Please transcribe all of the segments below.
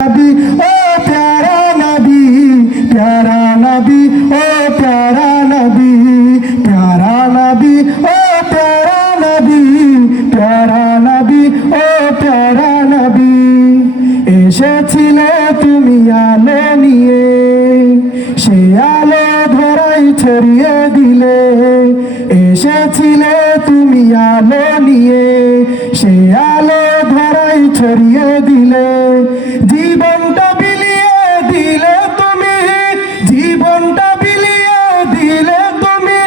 नबी ओ प्यारा नबी, प्यारा नबी ओ प्यारा नबी, प्यारा नबी ओ प्यारा नबी, प्यारा नबी ओ प्यारा नबी। এসেছিলে তুমি আলো নিয়ে, সে আলো ধরাই ছড়িয়ে দিলে। এসেছিলে তুমি আলো নিয়ে, সে আলো ধরাই ছড়িয়ে দিলে। জীবনটা বিলিয়ে দিলে তুমি, জীবনটা বিলিয়ে দিলে তুমি,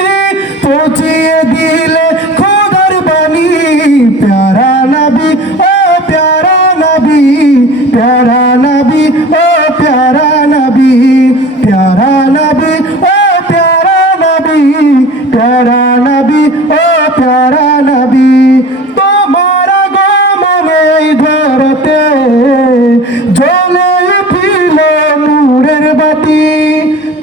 পৌঁছিয়ে দিলে খোদার বাণী। প্যারা নবী ও প্যারা নবী, প্যারা নবী ও প্যারা নবী, প্যারা নবী ও প্যারা নবী, প্যারা নবী ও প্যারা নবী। তোমার আগমনে ধরতে জ্বলে উঠিল নূরের বাতি।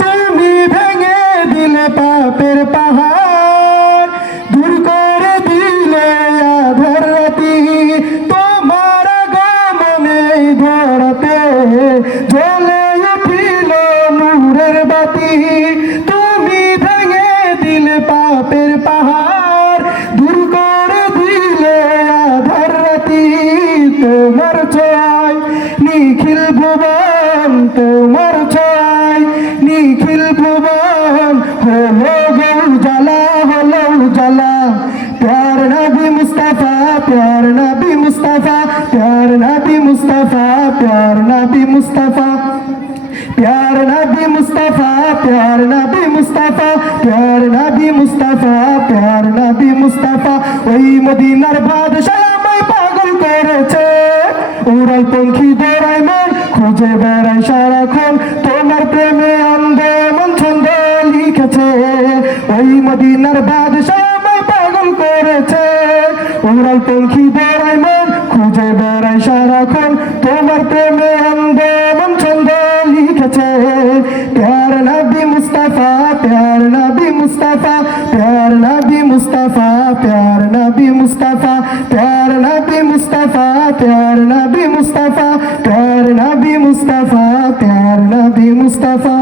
তুমি ভেঙে দিলে পাপের পাহাড়, দূর করে দিলে আঁধার রাতি। তোমার আগমনে ধরতে জ্বলে উঠিল নূরের বাতি। তুমি ভেঙে দিলে পাপের পাহাড়, দূর করে দিলে আঁধার রাতি। তোমার ছোঁয়ায় নিখিল ভুবন, তোমার ছোঁয়ায় নিখিল ভুবন হলো গো উজালা, হলো উজালা। প্যার নবী মুস্তাফা, প্যার নবী মুস্তাফা, প্যার নবী মুস্তাফা, প্যার নবী মুস্তাফা, প্যার নবী মুস্তাফা, প্যার নবী মুস্তাফা, প্যার নবী মুস্তাফা, প্যার নবী মুস্তাফা। ওই মদিনার বাদশাহ আমায় পাগল করেছে, উড়াল পঙ্খী দৌড়ায় মন খুঁজে বেড়ায় সারাক্ষণ। তোমার প্রেমে অন্ধে মন ছন্দ লিখেছে। ওই মদিনার বাদশাহ আমায় পাগল করেছে, উড়াল পঙ্খী দৌড়ায় মন খুঁজে বেড়ায় সারাক্ষণ। তোমার প্রেমে অন্ধে মন ছন্দ লিখেছে। প্যার নবী মুস্তাফা, প্যার নবী মুস্তাফা, প্যার নবী মুস্তাফা, প্যার নবী মুস্তাফা, প্যার নবী মুস্তাফা, প্যার নবী মুস্তাফা, প্যার নবী মুস্তাফা, প্যার নবী মুস্তাফা।